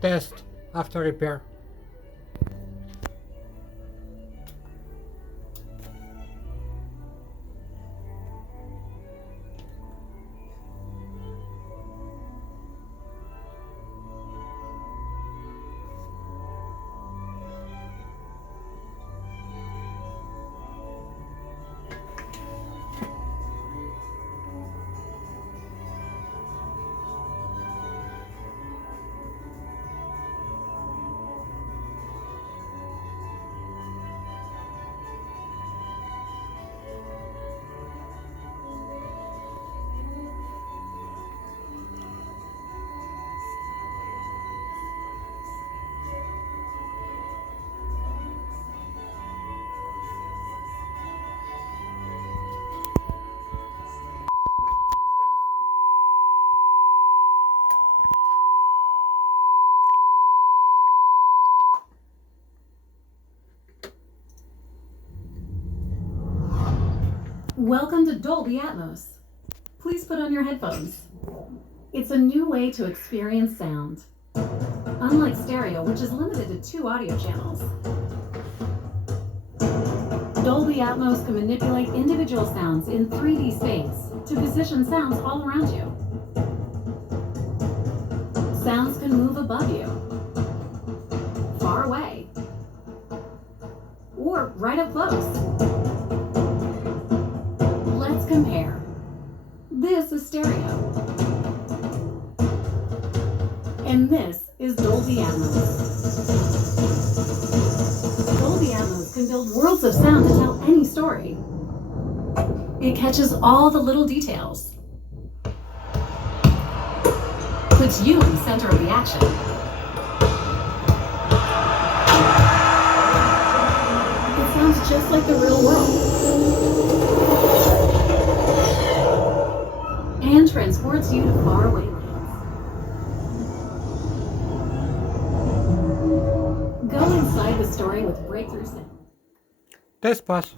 Test after repair. Welcome to Dolby Atmos. Please put on your headphones. It's a new way to experience sound. Unlike stereo, which is limited to 2 audio channels, Dolby Atmos can manipulate individual sounds in 3D space to position sounds all around you. Sounds can move above you, far away, or right up close. Let's compare. This is stereo. And this is Dolby Atmos. Dolby Atmos can build worlds of sound to tell any story. It catches all the little details, puts you in the center of the action. It sounds just like the real world. And transports you to faraway lands. Go inside the story with breakthrough sound. Test pass.